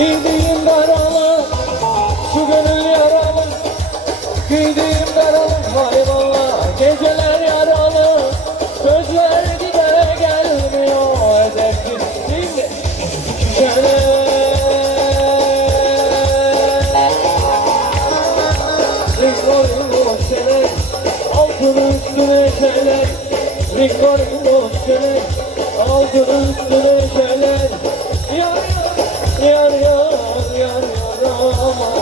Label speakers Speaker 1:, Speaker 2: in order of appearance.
Speaker 1: Giydiğim daralı Şu gönül yaralı Giydiğim daralı Vay valla geceler yaralı Sözler gidere gelmiyor. Edep gittiğimde Şöyle. Rekorlu şeler Altın üstüne şeler Rekorlu şeler Altın üstüne şeler Yar yar yar yar. 어.